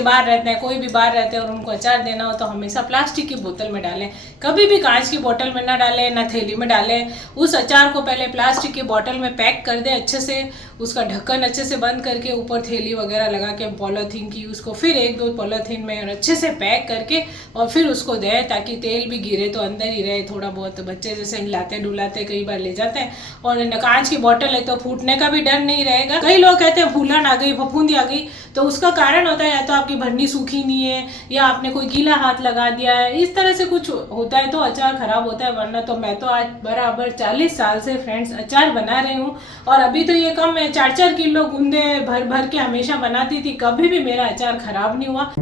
बच्चे बाहर रहते हैं, कोई भी बाहर रहते हैं और उनको अचार देना हो तो हमेशा प्लास्टिक की बोतल में डालें, कभी भी कांच की बोतल में ना डालें, ना थैली में डालें। उस अचार को पहले प्लास्टिक की बोतल में पैक कर दें अच्छे से, उसका ढक्कन अच्छे से बंद करके ऊपर थैली वगैरह लगा के पॉलीथीन की, उसको फिर 1-2 पॉलीथीन में अच्छे से पैक करके और फिर उसको दें, ताकि तेल भी गिरे तो अंदर ही रहे थोड़ा बहुत। बच्चे जैसे हिलाते डुलाते कई बार ले जाते हैं, और कांच की बोतल है तो फूटने का भी डर नहीं रहेगा। कई लोग कहते हैं फूलन आ गई, फफूंदी आ गई, तो उसका कारण होता है या तो आपकी भरनी सूखी नहीं है या आपने कोई गीला हाथ लगा दिया है, इस तरह से कुछ होता है तो अचार खराब होता है। वरना तो मैं तो आज बराबर 40 साल से फ्रेंड्स अचार बना रही हूँ, और अभी तो ये कम है, 4-4 किलो गूंदे भर भर के हमेशा बनाती थी, कभी भी मेरा अचार खराब नहीं हुआ।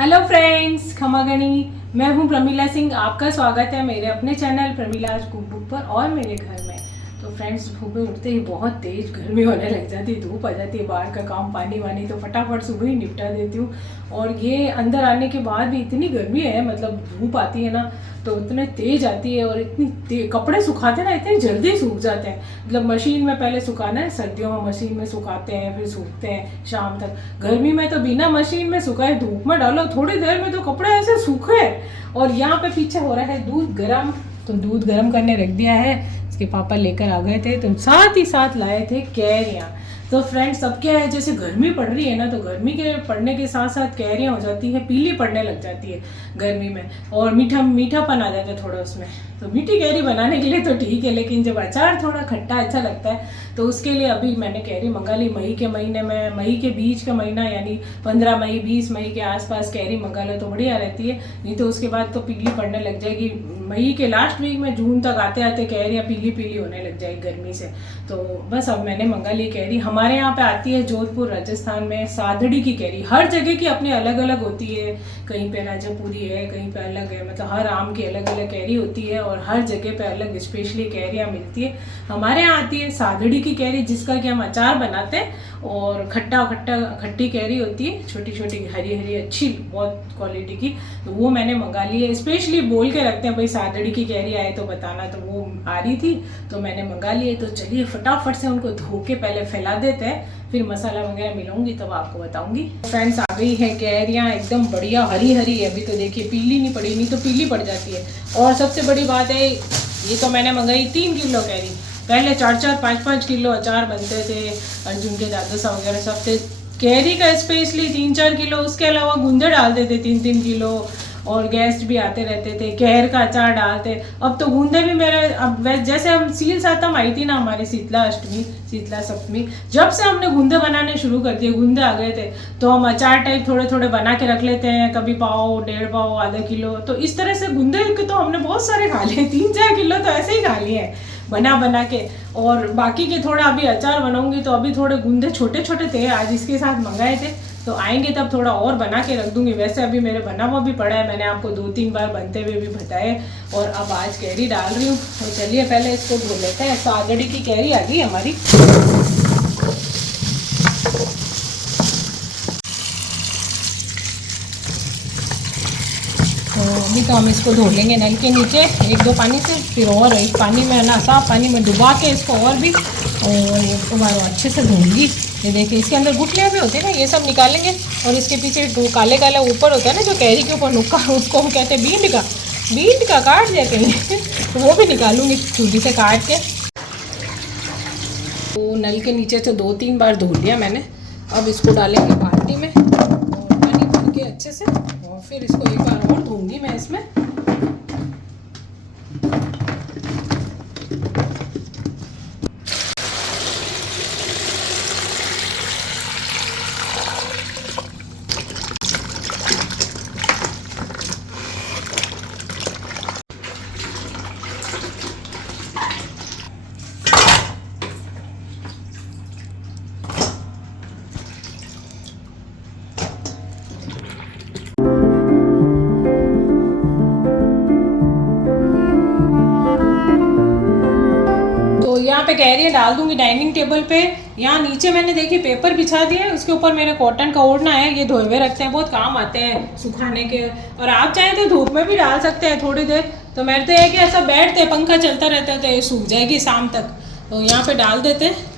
हेलो फ्रेंड्स, खमागणी, मैं हूं प्रमीला सिंह। आपका स्वागत है मेरे अपने चैनल प्रमीलाज कुकबुक पर और मेरे घर में। तो फ्रेंड्स, सुबह उठते ही बहुत तेज़ गर्मी होने लग जाती है, धूप आ जाती है, बाहर का काम पानी वानी तो फटाफट सुबह ही निपटा देती हूँ। और ये अंदर आने के बाद भी इतनी गर्मी है, मतलब धूप आती है ना तो इतने तेज आती है, और इतनी कपड़े सुखाते ना इतनी जल्दी सूख जाते हैं। मतलब मशीन में पहले सुखाना है, सर्दियों में मशीन में सुखाते हैं, फिर सूखते हैं शाम तक। गर्मी में तो बिना मशीन में सुखाए धूप में डालो, थोड़ी देर में तो कपड़े ऐसे सूखे। और यहाँ पे पीछे हो रहा है दूध गर्म, तो दूध गर्म करने रख दिया है। इसके पापा लेकर आ गए थे, तो साथ ही साथ लाए थे कैरियाँ। तो फ्रेंड्स, अब क्या है, जैसे गर्मी पड़ रही है ना, तो गर्मी के पड़ने के साथ साथ कैरियाँ हो जाती है, पीली पड़ने लग जाती है गर्मी में, और मीठापन आ जाता है थोड़ा उसमें। तो मीठी कैरी बनाने के लिए तो ठीक है, लेकिन जब अचार थोड़ा खट्टा अच्छा लगता है तो उसके लिए अभी मैंने कैरी मंगा ली। मई के महीने में, मई के बीच का महीना यानी 15 मई 20 मई के आसपास कैरी मंगा लो तो बढ़िया रहती है, नहीं तो उसके बाद तो पीली पड़ने लग जाएगी। मई के लास्ट वीक में जून तक आते आते कैरियाँ पीली पीली होने लग जाएगी गर्मी से। तो बस अब मैंने मंगा ली कैरी। हमारे यहाँ पे आती है जोधपुर राजस्थान में सादड़ी की कैरी। हर जगह की अपनी अलग अलग होती है, कहीं पे राजापुरी है, कहीं पे अलग है, मतलब हर आम की अलग अलग कैरी होती है और हर जगह पे अलग स्पेशली कैरियाँ मिलती है। हमारे यहाँ आती है सादड़ी की कैरी, जिसका कि हम अचार बनाते हैं, और खट्टी कैरी होती है, छोटी छोटी हरी हरी अच्छी बहुत क्वालिटी की। तो वो मैंने मंगा ली है, स्पेशली बोल के रखते हैं भाई सादड़ी की कैरी आए तो बताना। तो वो आ रही थी तो मैंने मंगा ली है। तो चलिए फटाफट से उनको धो के पहले फैला देते हैं, फिर मसाला वगैरह मिलाऊंगी तब आपको बताऊंगी। फ्रेंड्स, आ गई है कैरियाँ एकदम बढ़िया हरी हरी है। अभी तो देखिए पीली नहीं पड़ी, नहीं तो पीली पड़ जाती है। और सबसे बड़ी बात है, ये तो मैंने मंगाई 3 किलो कैरी। पहले 4-4 5-5 किलो अचार बनते थे, अर्जुन के दादोसा वगैरह सब थे। कैरी का स्पेशली 3-4 किलो, उसके अलावा गुंदे डालते थे 3-3 किलो, और गेस्ट भी आते रहते थे, कहर का अचार डालते। अब तो गूंदे भी मेरे, अब जैसे हम सील सातम आई थी ना हमारी शीतला अष्टमी, शीतला सप्तमी, जब से हमने गूंदे बनाने शुरू कर दिए, गूंदे आ गए थे, तो हम अचार टाइप थोड़े थोड़े बना के रख लेते हैं, कभी पाव, 1.5 पाव, आधा किलो। तो इस तरह से गूंदे के तो हमने बहुत सारे खा लिए, 3-4 किलो तो ऐसे ही खा लिए हैं बना के। और बाकी के थोड़ा अभी अचार बनाऊंगी, तो अभी थोड़े गूंदे छोटे छोटे थे, आज इसके साथ मंगाए थे, तो आएंगे तब थोड़ा और बना के रख दूंगी। वैसे अभी मेरे बना हुआ भी पड़ा है, मैंने आपको 2-3 बार बनते हुए भी बताए। और अब आज कैरी डाल रही हूँ, तो चलिए पहले इसको धो लेते हैं। सादड़ी की कैरी आ गई हमारी। तो अभी तो हम इसको धो लेंगे नल के नीचे 1-2 पानी से, फिर और एक पानी में ना, साफ पानी में डुबा के इसको और भी, और एक बार अच्छे से धोऊंगी। ये देखिए इसके अंदर गुठलियाँ भी होती है ना, ये सब निकालेंगे। और इसके पीछे काले काला ऊपर होता है ना, जो कैरी के ऊपर नुक्का, उसको हम कहते हैं बींड का काट देते हैं तो वो भी निकालूंगी छुरी से काट के। तो नल के नीचे से 2-3 बार धो लिया मैंने। अब इसको डालेंगे बाल्टी में और पानी भर के अच्छे से, और फिर इसको एक बार और धोऊंगी मैं इसमें। पे कैरी डाल दूंगी डाइनिंग टेबल पे। यहाँ नीचे मैंने देखी पेपर बिछा दिया है, उसके ऊपर मेरे कॉटन का ओढ़ना है, ये धोए हुए रखते हैं, बहुत काम आते हैं सुखाने के। और आप चाहें तो धूप में भी डाल सकते हैं थोड़ी देर। तो मेरे तो है कि ऐसा बैठते पंखा चलता रहता है तो ये सूख जाएगी शाम तक, तो यहाँ पे डाल देते हैं।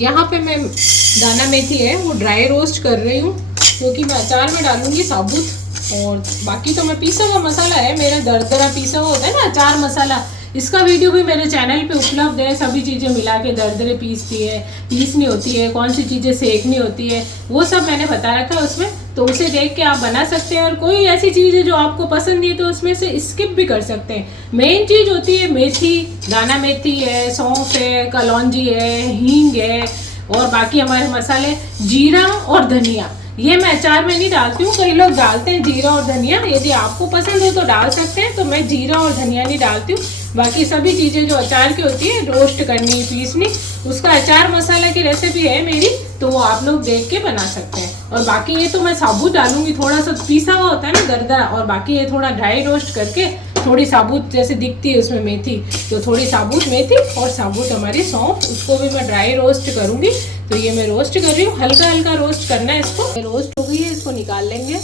यहाँ पे मैं दाना मेथी है वो ड्राई रोस्ट कर रही हूँ, क्योंकि मैं अचार में डालूंगी साबुत। और बाकी तो मैं पीसा हुआ मसाला है मेरा, दरदरा पीसा हुआ होता है ना अचार मसाला, इसका वीडियो भी मेरे चैनल पे उपलब्ध है। सभी चीज़ें मिला के दरदरे पीसनी होती है, कौन सी चीज़ें सेकनी होती है, वो सब मैंने बता रखा है उसमें, तो उसे देख के आप बना सकते हैं। और कोई ऐसी चीज़ है जो आपको पसंद नहीं है तो उसमें से स्किप भी कर सकते हैं। मेन चीज़ होती है मेथी, दाना मेथी है, सौंफ है, कलौंजी है, हींग है, और बाकी हमारे मसाले जीरा और धनिया। ये मैं अचार में नहीं डालती हूँ, कई लोग डालते हैं जीरा और धनिया, यदि आपको पसंद हो तो डाल सकते हैं, तो मैं जीरा और धनिया नहीं डालती हूँ। बाकी सभी चीज़ें जो अचार की होती है रोस्ट करनी पीसनी, उसका अचार मसाला की रेसिपी है मेरी, तो वो आप लोग देख के बना सकते हैं। और बाकी ये तो मैं साबुत डालूंगी, थोड़ा सा पीसा हुआ होता है ना दरदरा, और बाकी ये थोड़ा ड्राई रोस्ट करके थोड़ी साबुत जैसे दिखती है उसमें मेथी, तो थोड़ी साबुत मेथी और साबुत हमारी सौंफ, उसको भी मैं ड्राई रोस्ट करूंगी। तो ये मैं रोस्ट कर रही हूँ, हल्का हल्का रोस्ट करना है इसको। रोस्ट हो गई है, इसको निकाल लेंगे।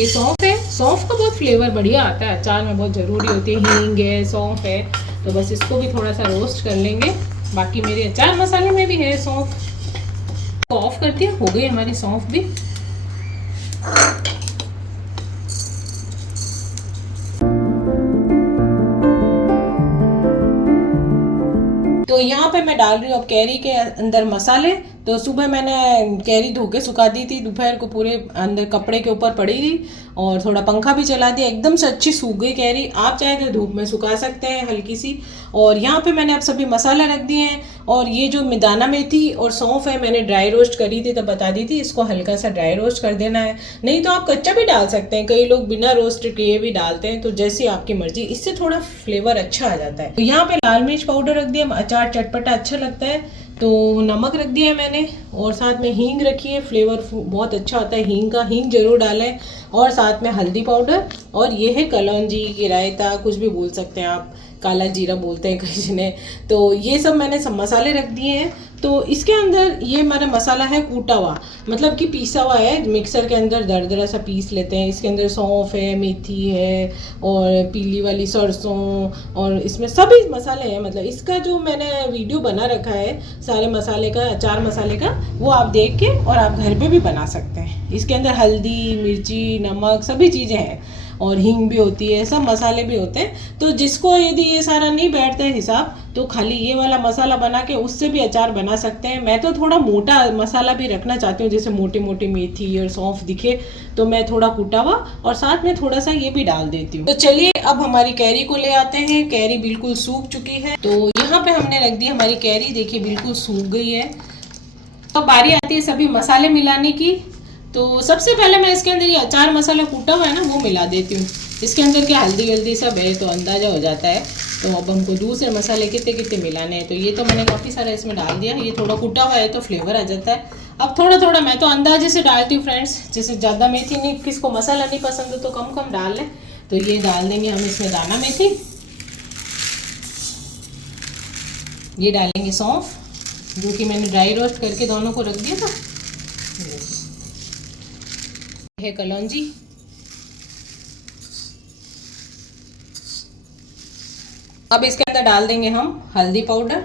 ये सौंफ है, सौंफ का बहुत फ्लेवर बढ़िया आता है अचार में, बहुत ज़रूरी होती है। हींग है, सौंफ है, तो बस इसको भी थोड़ा सा रोस्ट कर लेंगे। बाकी मेरे अचार मसाले में भी है सौंफ। ऑफ करती है, हो गई हमारी सौंफ भी। तो यहाँ पे मैं डाल रही हूँ अब कैरी के अंदर मसाले। तो सुबह मैंने कैरी धो के सुखा दी थी, दोपहर को पूरे अंदर कपड़े के ऊपर पड़ी थी, और थोड़ा पंखा भी चला दिया, एकदम से अच्छी सूख गई कैरी। आप चाहे तो धूप में सुखा सकते हैं हल्की सी। और यहाँ पे मैंने अब सभी मसाले रख दिए हैं। और ये जो दाना मेथी और सौंफ है मैंने ड्राई रोस्ट करी थी, तब बता दी थी, इसको हल्का सा ड्राई रोस्ट कर देना है। नहीं तो आप कच्चा भी डाल सकते हैं, कई लोग बिना रोस्ट किए भी डालते हैं, तो जैसी आपकी मर्जी, इससे थोड़ा फ्लेवर अच्छा आ जाता है। तो यहाँ पे लाल मिर्च पाउडर रख दिया, अचार चटपटा अच्छा लगता है, तो नमक रख दिया है मैंने, और साथ में हींग रखी है, फ्लेवर बहुत अच्छा होता है हींग का, हींग जरूर डालें। और साथ में हल्दी पाउडर, और ये है कलौंजी की रायता, कुछ भी बोल सकते हैं आप, काला जीरा बोलते हैं कई जने। तो ये सब मैंने सब मसाले रख दिए हैं। तो इसके अंदर ये हमारा मसाला है कूटा हुआ, मतलब कि पीसा हुआ है, मिक्सर के अंदर दरदरा सा पीस लेते हैं। इसके अंदर सौंफ है, मेथी है, और पीली वाली सरसों, और इसमें सभी मसाले हैं। मतलब इसका जो मैंने वीडियो बना रखा है सारे मसाले का, अचार मसाले का, वो आप देख के और आप घर पे भी बना सकते हैं। इसके अंदर हल्दी, मिर्ची, नमक सभी चीज़ें हैं, और हींग भी होती है, सब मसाले भी होते हैं। तो जिसको यदि ये सारा नहीं बैठता है हिसाब, तो खाली ये वाला मसाला बना के उससे भी अचार बना सकते हैं। मैं तो थोड़ा मोटा मसाला भी रखना चाहती हूँ, जैसे मोटी मोटी मेथी और सौंफ दिखे, तो मैं थोड़ा कूटा हुआ और साथ में थोड़ा सा ये भी डाल देती हूँ। तो चलिए अब हमारी कैरी को ले आते हैं। कैरी बिल्कुल सूख चुकी है, तो यहाँ पे हमने रख दी हमारी कैरी, देखिए बिल्कुल सूख गई है। तो बारी आती है सभी मसाले मिलाने की। तो सबसे पहले मैं इसके अंदर ये अचार मसाला कूटा हुआ है ना, वो मिला देती हूँ। इसके अंदर क्या हल्दी वल्दी सब है, तो अंदाज़ा हो जाता है। तो अब हमको दूसरे मसाले कितने कितने मिलाने हैं, तो ये तो मैंने काफ़ी सारा इसमें डाल दिया। ये थोड़ा कूटा हुआ है तो फ्लेवर आ जाता है। अब थोड़ा थोड़ा मैं तो अंदाजे से डालती हूँ फ्रेंड्स, जैसे ज़्यादा मेथी नहीं, किसको मसाला नहीं पसंद हो तो कम कम डाल लें। तो ये डाल देंगे हम इसमें दाना मेथी, ये डालेंगे सौंफ, जो कि मैंने ड्राई रोस्ट करके दोनों को रख दिया था, है कलौंजी, अब इसके अंदर डाल देंगे हम हल्दी पाउडर,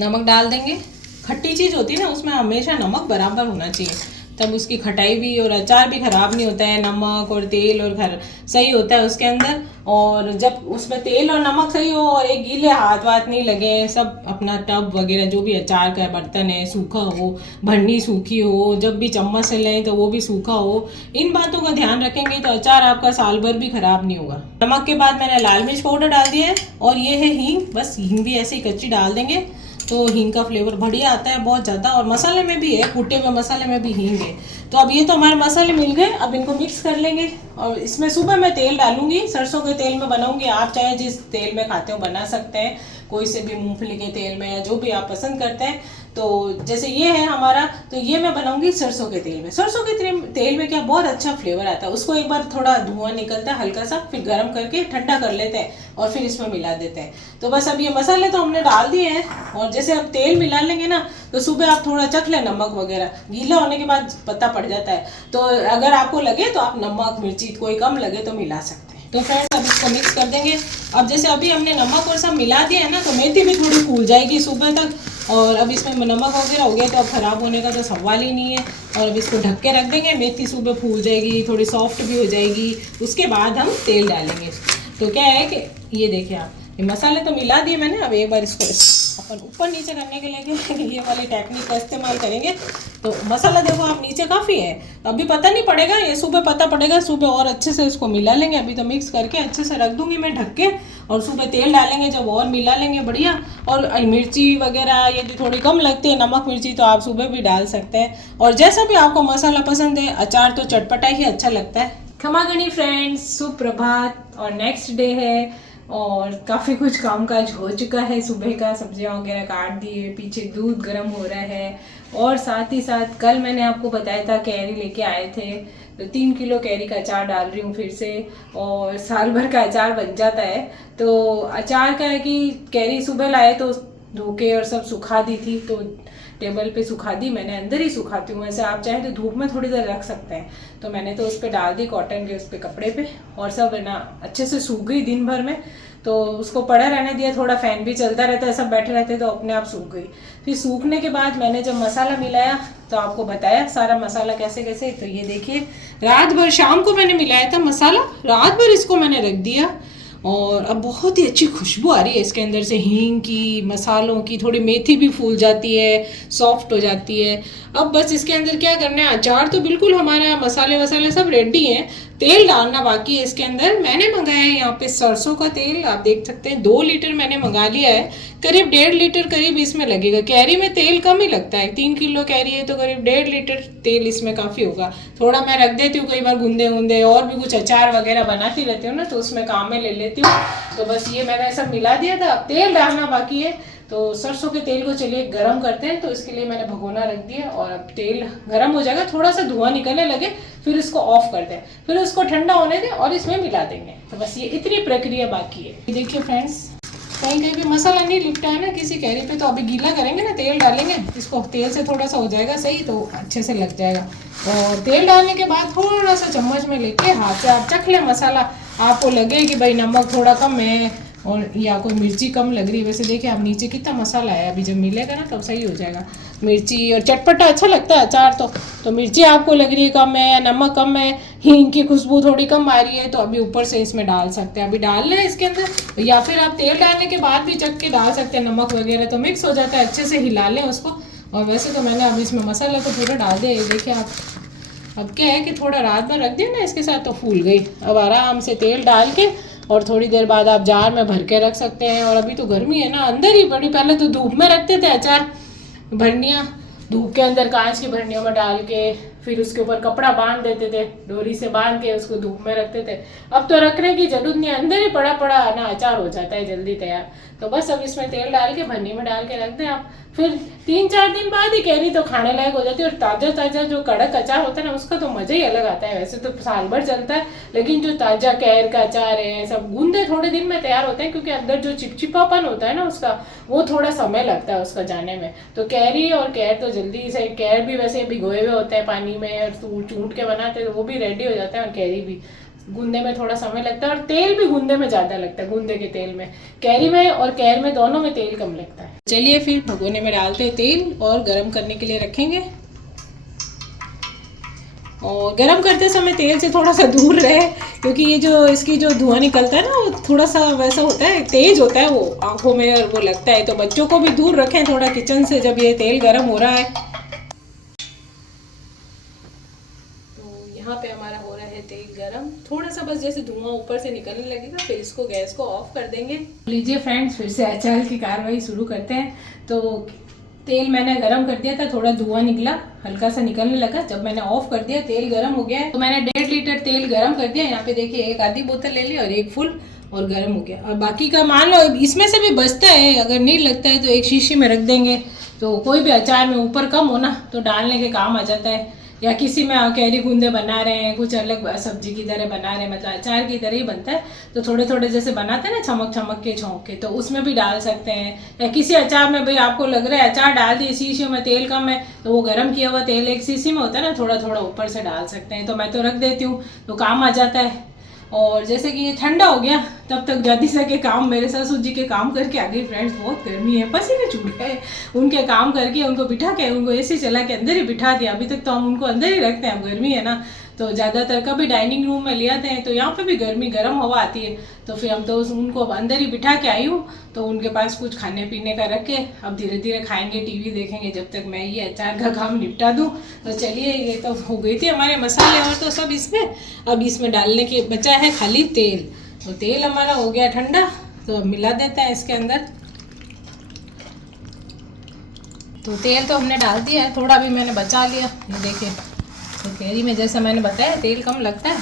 नमक डाल देंगे। खट्टी चीज़ होती है ना, उसमें हमेशा नमक बराबर होना चाहिए, तब उसकी खटाई भी और अचार भी ख़राब नहीं होता है। नमक और तेल और सही होता है उसके अंदर, और जब उसमें तेल और नमक सही हो और एक गीले हाथ वाथ नहीं लगे, सब अपना टब वगैरह जो भी अचार का बर्तन है सूखा हो, भरनी सूखी हो, जब भी चम्मच से लें तो वो भी सूखा हो, इन बातों का ध्यान रखेंगे तो अचार आपका साल भर भी ख़राब नहीं होगा। नमक के बाद मैंने लाल मिर्च पाउडर डाल दिया है, और ये है हींग, बस हींग भी ऐसे ही कच्ची डाल देंगे, तो हींग का फ्लेवर बढ़िया आता है बहुत ज़्यादा। और मसाले में भी है, कूटे हुए मसाले में भी हींग है। तो अब ये तो हमारे मसाले मिल गए, अब इनको मिक्स कर लेंगे। और इसमें सुबह मैं तेल डालूंगी, सरसों के तेल में बनाऊंगी, आप चाहे जिस तेल में खाते हो बना सकते हैं, कोई से भी, मूंगफली के तेल में, या जो भी आप पसंद करते हैं। तो जैसे ये है हमारा, तो ये मैं बनाऊंगी सरसों के तेल में। सरसों के तेल में क्या बहुत अच्छा फ्लेवर आता है। उसको एक बार थोड़ा धुआं निकलता है हल्का सा, फिर गर्म करके ठंडा कर लेते हैं और फिर इसमें मिला देते हैं। तो बस अब ये मसाले तो हमने डाल दिए हैं, और जैसे अब तेल मिला लेंगे ना, तो सुबह आप थोड़ा चख लें नमक वगैरह, गीला होने के बाद पता पड़ जाता है। तो अगर आपको लगे तो आप नमक मिर्ची कोई कम लगे तो मिला सकते हैं। तो फ्रेंड्स अब इसको मिक्स कर देंगे। अब जैसे अभी हमने नमक और सब मिला दिया है ना, तो मेथी भी थोड़ी फूल जाएगी सुबह तक, और अब इसमें नमक वगैरह हो गया तो अब ख़राब होने का तो सवाल ही नहीं है। और अब इसको ढक के रख देंगे, मेथी सुबह फूल जाएगी, थोड़ी सॉफ्ट भी हो जाएगी। उसके बाद हम तेल डालेंगे। तो क्या है कि ये देखिए आप, ये मसाले तो मिला दिए मैंने। अब एक बार इसको अपन ऊपर नीचे करने के लिए ये वाली टेक्निक का इस्तेमाल करेंगे। तो मसाला देखो आप नीचे काफ़ी है, अभी पता नहीं पड़ेगा, ये सुबह पता पड़ेगा। सुबह और अच्छे से इसको मिला लेंगे। अभी तो मिक्स करके अच्छे से रख दूंगी मैं ढक के, और सुबह तेल डालेंगे जब और मिला लेंगे बढ़िया। और मिर्ची वगैरह यदि थोड़ी कम लगती है नमक मिर्ची, तो आप सुबह भी डाल सकते हैं। और जैसा भी आपको मसाला पसंद है, अचार तो चटपटा ही अच्छा लगता है। खमागणी फ्रेंड्स, सुप्रभात। और नेक्स्ट डे है और काफ़ी कुछ कामकाज हो चुका है। सुबह का सब्जियां वगैरह काट दिए, पीछे दूध गर्म हो रहा है, और साथ ही साथ कल मैंने आपको बताया था कैरी लेके आए थे, तो 3 किलो कैरी का अचार डाल रही हूँ फिर से, और साल भर का अचार बन जाता है। तो अचार का है कि कैरी सुबह लाए तो धो के और सब सुखा दी थी, तो टेबल पे सुखा दी मैंने, अंदर ही सुखाती हूँ। वैसे आप चाहें तो धूप में थोड़ी देर रख सकते हैं। तो मैंने तो उस पर डाल दी कॉटन के उस पर कपड़े पे, और सब है ना अच्छे से सूख गई दिन भर में। तो उसको पड़ा रहने दिया, थोड़ा फैन भी चलता रहता है, सब बैठे रहते तो अपने आप सूख गई। फिर सूखने के बाद मैंने जब मसाला मिलाया तो आपको बताया सारा मसाला कैसे कैसे। तो ये देखिए, रात भर शाम को मैंने मिलाया था मसाला, रात भर इसको मैंने रख दिया, और अब बहुत ही अच्छी खुशबू आ रही है इसके अंदर से, हींग की, मसालों की, थोड़ी मेथी भी फूल जाती है, सॉफ्ट हो जाती है। अब बस इसके अंदर क्या करना है, अचार तो बिल्कुल हमारा मसाले वसाले सब रेडी हैं, तेल डालना बाकी है इसके अंदर। मैंने मंगाया है यहाँ पे सरसों का तेल, आप देख सकते हैं 2 लीटर मैंने मंगा लिया है, करीब 1.5 लीटर करीब इसमें लगेगा। कैरी में तेल कम ही लगता है, 3 किलो कैरी है तो करीब 1.5 लीटर तेल इसमें काफ़ी होगा। थोड़ा मैं रख देती हूँ, कई बार गुंदे गुंदे और भी कुछ अचार वगैरह बनाती रहती हूँ ना, तो उसमें काम में ले लेती हूँ। तो बस ये मैंने सब मिला दिया था, अब तेल डालना बाकी है। तो सरसों के तेल को चलिए गरम करते हैं। तो इसके लिए मैंने भगोना रख दिया, और अब तेल गरम हो जाएगा, थोड़ा सा धुआं निकलने लगे फिर इसको ऑफ कर दें, फिर उसको ठंडा होने दें और इसमें मिला देंगे। तो बस ये इतनी प्रक्रिया बाकी है। देखिए फ्रेंड्स, कहीं कहीं भी मसाला नहीं लिपटा है ना किसी कैरी पे, तो अभी गीला करेंगे ना, तेल डालेंगे, इसको तेल से थोड़ा सा हो जाएगा सही, तो अच्छे से लग जाएगा। और तेल डालने के बाद थोड़ा सा चम्मच में लेके हाथ से आप चख लें मसाला, आपको लगे कि भाई नमक थोड़ा कम है और या कोई मिर्ची कम लग रही है। वैसे देखिए आप नीचे कितना मसाला है, अभी जब मिलेगा ना तब सही हो जाएगा। मिर्ची और चटपटा अच्छा लगता है अचार तो मिर्ची आपको लग रही है कम है या नमक कम है, हींग की खुशबू थोड़ी कम आ रही है, तो अभी ऊपर से इसमें डाल सकते हैं। अभी डाल लें इसके अंदर, या फिर आप तेल डालने के बाद भी चख के डाल सकते हैं नमक वगैरह, तो मिक्स हो जाता है, अच्छे से हिला लें उसको। और वैसे तो मैंने अभी इसमें मसाला तो पूरा डाल दिया, ये देखिए आप। अब क्या है कि थोड़ा रात में रख दिया ना इसके साथ, तो फूल गई। अब आराम से तेल डाल के और थोड़ी देर बाद आप जार में भर के रख सकते हैं। और अभी तो गर्मी है ना, अंदर ही बड़ी, पहले तो धूप में रखते थे अचार भरनियाँ, धूप के अंदर कांच की भरनियों में डाल के, फिर उसके ऊपर कपड़ा बांध देते थे, डोरी से बांध के उसको धूप में रखते थे। अब तो रखने की जरूरत नहीं, अंदर ही पड़ा पड़ा ना अचार हो जाता है जल्दी तैयार। तो बस अब इसमें तेल डाल के भरनी में डाल के रख दें आप, फिर 3-4 दिन बाद ही कैरी तो खाने लायक हो जाती है। और ताज़ा ताज़ा जो कड़क अचार होता है ना, उसका तो मज़ा ही अलग आता है। वैसे तो साल भर चलता है, लेकिन जो ताज़ा कैर का अचार है, सब गूंदे थोड़े दिन में तैयार होते हैं, क्योंकि अंदर जो चिपचिपापन होता है ना उसका, वो थोड़ा समय लगता है उसका जाने में। तो कैरी और कैर तो जल्दी से, कैर भी वैसे भिगोए हुए होते हैं पानी में, और चूट के बनाते हैं तो वो भी रेडी हो जाता है, और कैरी भी गूंदे में थोड़ा समय लगता है, और तेल भी गूंदे में ज़्यादा लगता है, गूंदे के तेल में। कैरी में और कैर में दोनों में तेल कम लगता है। चलिए फिर भगोने में डालते हैं तेल और गरम करने के लिए रखेंगे। और गरम करते समय तेल से थोड़ा सा दूर रहे, क्योंकि ये जो इसकी जो धुआं निकलता है ना, वो थोड़ा सा वैसा होता है, तेज होता है, वो आंखों में और वो लगता है। तो बच्चों को भी दूर रखें थोड़ा किचन से जब ये तेल गरम हो रहा है। यहाँ पे हमारा हो रहा है तेल गरम, थोड़ा सा बस जैसे धुआं ऊपर से निकलने लगेगा, फिर इसको गैस को ऑफ कर देंगे। लीजिए फ्रेंड्स, फिर से अचार की कार्रवाई शुरू करते हैं। तो तेल मैंने गरम कर दिया था, थोड़ा धुआं निकला, हल्का सा निकलने लगा। जब मैंने ऑफ कर दिया, तेल गरम हो गया है, तो मैंने 1.5 लीटर तेल गरम कर दिया। यहाँ पे देखिए, एक आधी बोतल ले ली और एक फुल, और गर्म हो गया। और बाकी का मान लो इसमें से भी बचता है, अगर नहीं लगता है तो एक शीशी में रख देंगे, तो कोई भी अचार में ऊपर कम हो ना तो डालने के काम आ जाता है। या किसी में कैरी गूंदे बना रहे हैं, कुछ अलग सब्जी की तरह बना रहे हैं, मतलब अचार की तरह ही बनता है, तो थोड़े थोड़े जैसे बनाते हैं ना चमक चमक के छौंक के, तो उसमें भी डाल सकते हैं। या किसी अचार में भाई आपको लग रहा है अचार डाल दिए शीशी में, तेल कम है, तो वो गर्म किया हुआ तेल एक शीशी में होता है ना, थोड़ा थोड़ा ऊपर से डाल सकते हैं। तो मैं तो रख देती हूँ तो काम आ जाता है। और जैसे कि ये ठंडा हो गया तब तक जल्दी से के काम मेरे ससुर जी के काम करके आ गई। फ्रेंड्स बहुत गर्मी है, पसीने छूट गए उनके काम करके, उनको बिठा के उनको एसी चला के अंदर ही बिठा दिया। अभी तक तो हम उनको अंदर ही रखते हैं, अब गर्मी है ना, तो ज़्यादातर कभी डाइनिंग रूम में ले आते हैं, तो यहाँ पे भी गर्म हवा आती है, तो फिर हम तो उनको अंदर ही बिठा के आई हूँ। तो उनके पास कुछ खाने पीने का रख के अब धीरे धीरे खाएंगे, टीवी देखेंगे, जब तक मैं ये अचार का काम निपटा दूँ। तो चलिए, ये तो हो गई थी हमारे मसाले और तो सब इसमें। अब इसमें डालने के बचा है खाली तेल, तो तेल हमारा हो गया ठंडा, तो अब मिला देते हैं इसके अंदर। तो तेल तो हमने डाल दिया है, थोड़ा भी मैंने बचा लिया, ये देखिए। तो कैरी में जैसा मैंने बताया तेल कम लगता है,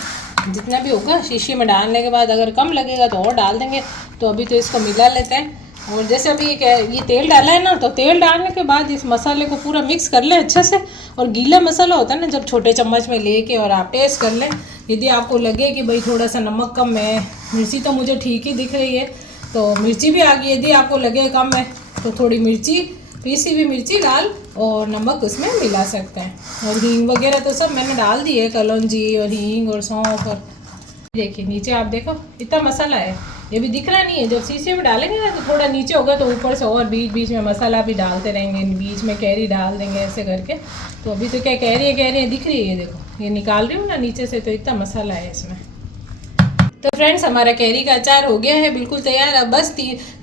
जितना भी होगा शीशी में डालने के बाद अगर कम लगेगा तो और डाल देंगे। तो अभी तो इसको मिला लेते हैं। और जैसे अभी ये तेल डाला है ना, तो तेल डालने के बाद इस मसाले को पूरा मिक्स कर लें अच्छे से। और गीला मसाला होता है ना, जब छोटे चम्मच में लेके और आप टेस्ट कर लें, यदि आपको लगे कि भाई थोड़ा सा नमक कम है, मिर्ची तो मुझे ठीक ही दिख रही है, तो मिर्ची भी आ गई। यदि आपको लगे कम है तो थोड़ी मिर्ची, पीसी हुई मिर्ची लाल और नमक उसमें मिला सकते हैं। और हींग वगैरह तो सब मैंने डाल दी है, कलौंजी और हींग और सौंफ। और देखिए नीचे आप देखो इतना मसाला है, ये भी दिख रहा नहीं है। जब शीशे में डालेंगे ना तो थोड़ा नीचे होगा, तो ऊपर से और बीच बीच में मसाला भी डालते रहेंगे, बीच में कैरी डाल देंगे ऐसे करके। तो अभी तो क्या कैरी है दिख रही है, देखो ये निकाल रही हूँ ना नीचे से, तो इतना मसाला है इसमें। तो फ्रेंड्स हमारा कैरी का अचार हो गया है बिल्कुल तैयार। अब बस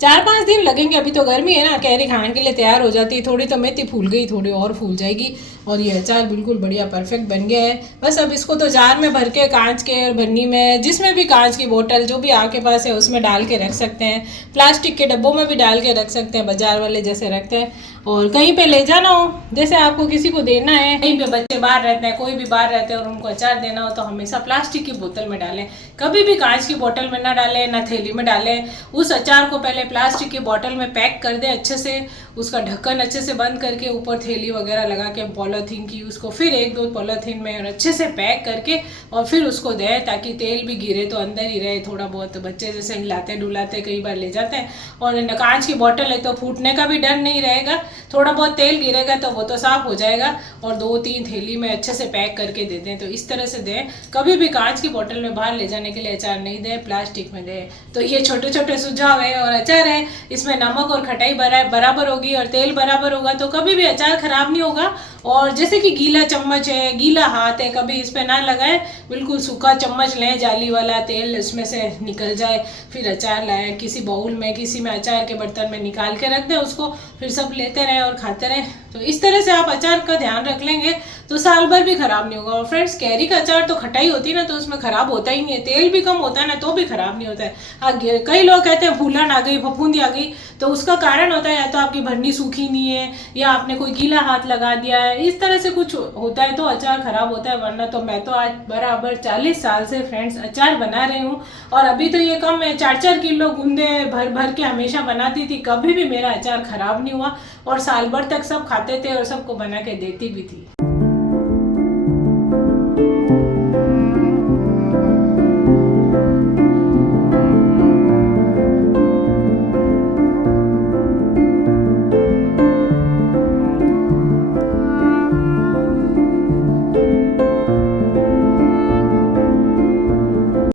4-5 दिन लगेंगे, अभी तो गर्मी है ना, कैरी खाने के लिए तैयार हो जाती है। थोड़ी तो मेथी फूल गई, थोड़ी और फूल जाएगी, और ये अचार बिल्कुल बढ़िया परफेक्ट बन गया है। बस अब इसको तो जार में भर के, कांच के और बन्नी में, जिसमें भी कांच की बोतल जो भी आपके पास है उसमें डाल के रख सकते हैं। प्लास्टिक के डब्बों में भी डाल के रख सकते हैं, बाजार वाले जैसे रखते हैं। और कहीं पे ले जाना हो, जैसे आपको किसी को देना है, कहीं पे बच्चे बाहर रहते हैं, कोई भी बाहर रहते हैं और उनको अचार देना हो, तो हमेशा प्लास्टिक की बोतल में डालें, कभी भी कांच की बोतल में ना डालें, ना थैली में डालें। उस अचार को पहले प्लास्टिक की बोतल में पैक कर दें अच्छे से, उसका ढक्कन अच्छे से बंद करके ऊपर थैली वगैरह लगा के पॉलीथीन की, उसको फिर 1-2 पॉलीथीन में और अच्छे से पैक करके और फिर उसको दें, ताकि तेल भी गिरे तो अंदर ही रहे थोड़ा बहुत। बच्चे जैसे हिलाते डुलाते कई बार ले जाते हैं, और कांच की बोतल है तो फूटने का भी डर नहीं रहेगा, थोड़ा बहुत तेल गिरेगा तो वो तो साफ हो जाएगा। और 2-3 थैली में अच्छे से पैक करके दे दें, तो इस तरह से दें। कभी भी कांच की बोतल में बाहर ले जाने के लिए अचार नहीं दें, प्लास्टिक में दें। तो ये छोटे छोटे सुझाव है। और अचार है, इसमें नमक और खटाई बराबर होगी और तेल बराबर होगा, तो कभी भी अचार खराब नहीं होगा। और जैसे कि गीला चम्मच है, गीला हाथ है, कभी इस पर ना लगाए, बिल्कुल सूखा चम्मच लें, जाली वाला, तेल इसमें से निकल जाए, फिर अचार लाएं किसी बाउल में, किसी में अचार के बर्तन में निकाल के रख दें उसको, फिर सब लेते रहें और खाते रहें। तो इस तरह से आप अचार का ध्यान रख लेंगे तो साल भर भी खराब नहीं होगा। और फ्रेंड्स कैरी का अचार तो खटाई होती है ना, तो उसमें खराब होता ही नहीं है, तेल भी कम होता है ना, तो भी खराब नहीं होता है। हाँ, कई लोग कहते हैं फूलन आ गई, फफूंदी आ गई, तो उसका कारण होता है या तो आपकी भरनी सूखी नहीं है, या आपने कोई गीला हाथ लगा दिया है, इस तरह से कुछ होता है तो अचार खराब होता है। वरना तो मैं तो आज बराबर 40 साल से फ्रेंड्स अचार बना रही हूँ, और अभी तो ये कम है, 4-4 किलो गूंदे भर भर के हमेशा बनाती थी, कभी भी मेरा अचार खराब नहीं हुआ, और साल भर तक सब खाते थे और सबको बना के देती भी थी।